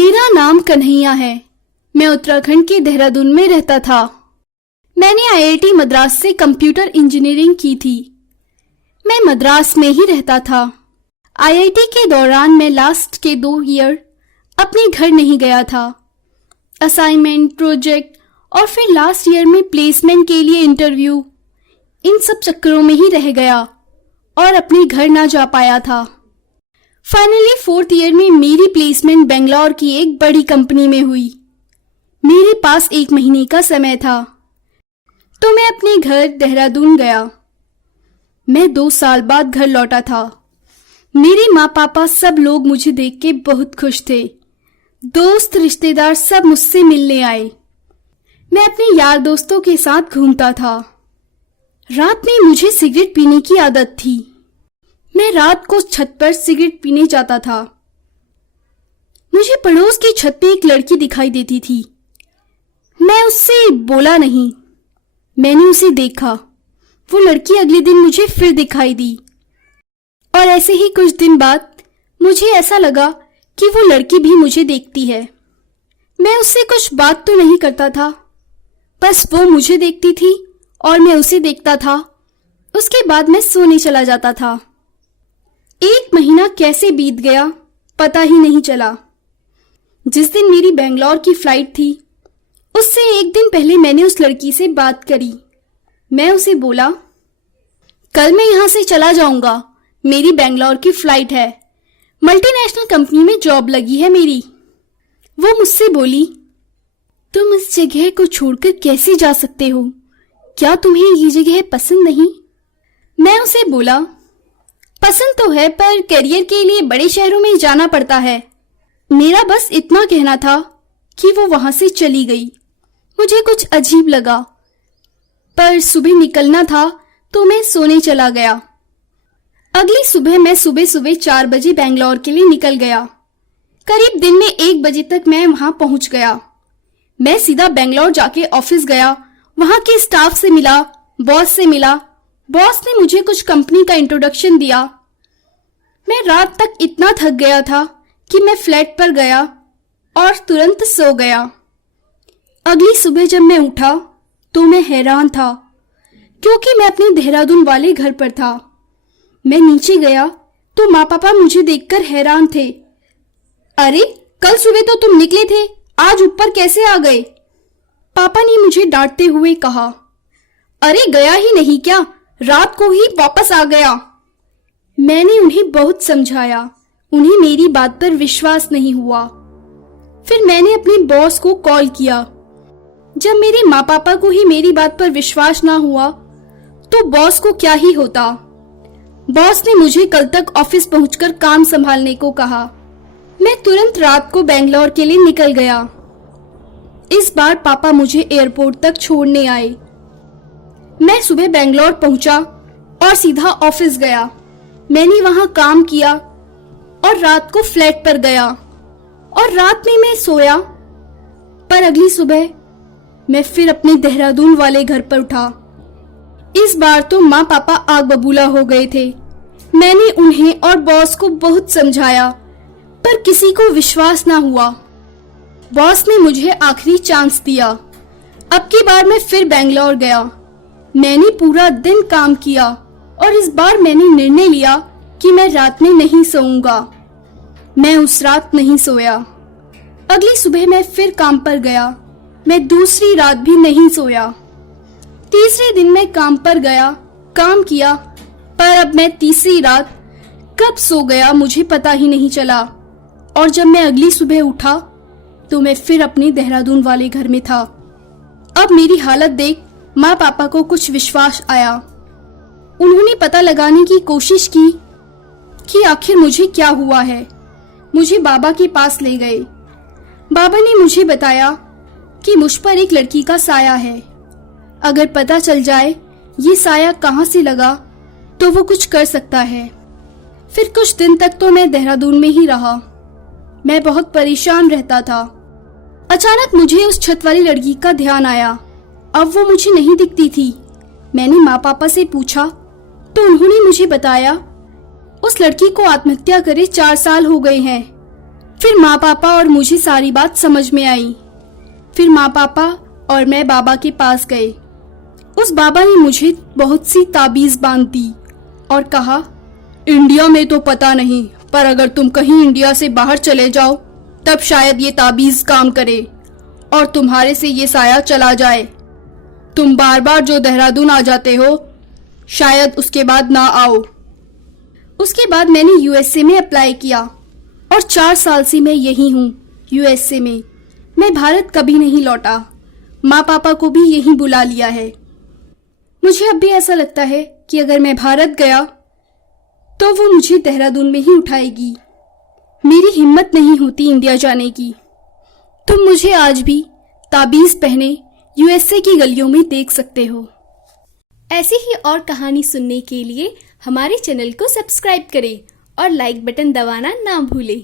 मेरा नाम कन्हैया है। मैं उत्तराखंड के देहरादून में रहता था। मैंने आईआईटी मद्रास से कंप्यूटर इंजीनियरिंग की थी। मैं मद्रास में ही रहता था। आईआईटी के दौरान मैं लास्ट के 2 ईयर अपने घर नहीं गया था। असाइनमेंट, प्रोजेक्ट और फिर लास्ट ईयर में प्लेसमेंट के लिए इंटरव्यू, इन सब चक्करों में ही रह गया और अपने घर ना जा पाया था। फाइनली 4th ईयर में मेरी प्लेसमेंट बेंगलोर की एक बड़ी कंपनी में हुई। मेरे पास 1 महीने का समय था तो मैं अपने घर देहरादून गया। मैं 2 साल बाद घर लौटा था। मेरे माँ पापा सब लोग मुझे देख के बहुत खुश थे। दोस्त रिश्तेदार सब मुझसे मिलने आए। मैं अपने यार दोस्तों के साथ घूमता था। रात में मुझे सिगरेट पीने की आदत थी। मैं रात को छत पर सिगरेट पीने जाता था। मुझे पड़ोस की छत पे एक लड़की दिखाई देती थी। मैं उससे बोला नहीं। मैंने उसे देखा। वो लड़की अगले दिन मुझे फिर दिखाई दी और ऐसे ही कुछ दिन बाद मुझे ऐसा लगा कि वो लड़की भी मुझे देखती है। मैं उससे कुछ बात तो नहीं करता था, बस वो मुझे देखती थी और मैं उसे देखता था। उसके बाद मैं सोने चला जाता था। 1 महीना कैसे बीत गया पता ही नहीं चला। जिस दिन मेरी बेंगलोर की फ्लाइट थी उससे 1 दिन पहले मैंने उस लड़की से बात करी। मैं उसे बोला, कल मैं यहाँ से चला जाऊंगा, मेरी बेंगलोर की फ्लाइट है, मल्टीनेशनल कंपनी में जॉब लगी है मेरी। वो मुझसे बोली, तुम इस जगह को छोड़कर कैसे जा सकते हो? क्या तुम्हें ये जगह पसंद नहीं? मैं उसे बोला, पसंद तो है पर करियर के लिए बड़े शहरों में जाना पड़ता है। मेरा बस इतना कहना था कि वो वहां से चली गई। मुझे कुछ अजीब लगा, पर सुबह निकलना था तो मैं सोने चला गया। अगली सुबह मैं सुबह 4 बजे बेंगलोर के लिए निकल गया। करीब दिन में 1 बजे तक मैं वहां पहुंच गया। मैं सीधा बेंगलोर जाके ऑफिस गया। वहां के स्टाफ से मिला, बॉस से मिला। बॉस ने मुझे कुछ कंपनी का इंट्रोडक्शन दिया। मैं रात तक इतना थक गया था कि मैं फ्लैट पर गया और तुरंत सो गया। अगली सुबह जब मैं उठा तो मैं हैरान था क्योंकि मैं अपने देहरादून वाले घर पर था। मैं नीचे गया तो माँ पापा मुझे देखकर हैरान थे। अरे, कल सुबह तो तुम निकले थे, आज ऊपर कैसे आ गए? पापा ने मुझे डांटते हुए कहा। अरे गया ही नहीं क्या, रात को ही वापस आ गया। मैंने उन्हें बहुत समझाया, उन्हें मेरी बात पर विश्वास नहीं हुआ। फिर मैंने अपने बॉस को कॉल किया। जब मेरे माँ पापा को ही मेरी बात पर विश्वास ना हुआ तो बॉस को क्या ही होता। बॉस ने मुझे कल तक ऑफिस पहुंचकर काम संभालने को कहा। मैं तुरंत रात को बेंगलोर के लिए निकल गया। इस बार पापा मुझे एयरपोर्ट तक छोड़ने आए। मैं सुबह बेंगलोर पहुंचा और सीधा ऑफिस गया। मैंने वहां काम किया और रात को फ्लैट पर गया और रात में मैं सोया। पर अगली सुबह मैं फिर अपने देहरादून वाले घर पर उठा। इस बार तो माँ पापा आग बबूला हो गए थे। मैंने उन्हें और बॉस को बहुत समझाया पर किसी को विश्वास ना हुआ। बॉस ने मुझे आखिरी चांस दिया। अब की बार मैं फिर बेंगलोर गया। मैंने पूरा दिन काम किया और इस बार मैंने निर्णय लिया कि मैं रात में नहीं सोऊंगा। मैं उस रात नहीं सोया। अगली सुबह मैं फिर काम पर गया। मैं दूसरी रात भी नहीं सोया। तीसरे दिन मैं काम पर गया, काम किया, पर अब मैं तीसरी रात कब सो गया मुझे पता ही नहीं चला। और जब मैं अगली सुबह उठा तो मैं फिर अपने देहरादून वाले घर में था। अब मेरी हालत देख माँ पापा को कुछ विश्वास आया। उन्होंने पता लगाने की कोशिश की कि आखिर मुझे क्या हुआ है। मुझे बाबा के पास ले गए। बाबा ने मुझे बताया कि मुझ पर एक लड़की का साया है। अगर पता चल जाए ये साया कहाँ से लगा तो वो कुछ कर सकता है। फिर कुछ दिन तक तो मैं देहरादून में ही रहा। मैं बहुत परेशान रहता था। अचानक मुझे उस छत वाली लड़की का ध्यान आया। अब वो मुझे नहीं दिखती थी। मैंने माँ पापा से पूछा तो उन्होंने मुझे बताया उस लड़की को आत्महत्या करे 4 साल हो गए हैं। फिर माँ पापा और मुझे सारी बात समझ में आई। फिर माँ पापा और मैं बाबा के पास गए। उस बाबा ने मुझे बहुत सी ताबीज बांध दी और कहा, इंडिया में तो पता नहीं, पर अगर तुम कहीं इंडिया से बाहर चले जाओ तब शायद ये ताबीज काम करे और तुम्हारे से ये साया चला जाए। तुम बार बार जो देहरादून आ जाते हो, शायद उसके बाद ना आओ। उसके बाद मैंने यूएसए में अप्लाई किया और 4 साल से मैं यहीं हूँ यूएसए में। मैं भारत कभी नहीं लौटा। माँ पापा को भी यहीं बुला लिया है। मुझे अब भी ऐसा लगता है कि अगर मैं भारत गया तो वो मुझे देहरादून में ही उठाएगी। मेरी हिम्मत नहीं होती इंडिया जाने की। तुम मुझे आज भी ताबीज पहने यूएसए की गलियों में देख सकते हो। ऐसी ही और कहानी सुनने के लिए हमारे चैनल को सब्सक्राइब करें और लाइक बटन दबाना ना भूलें।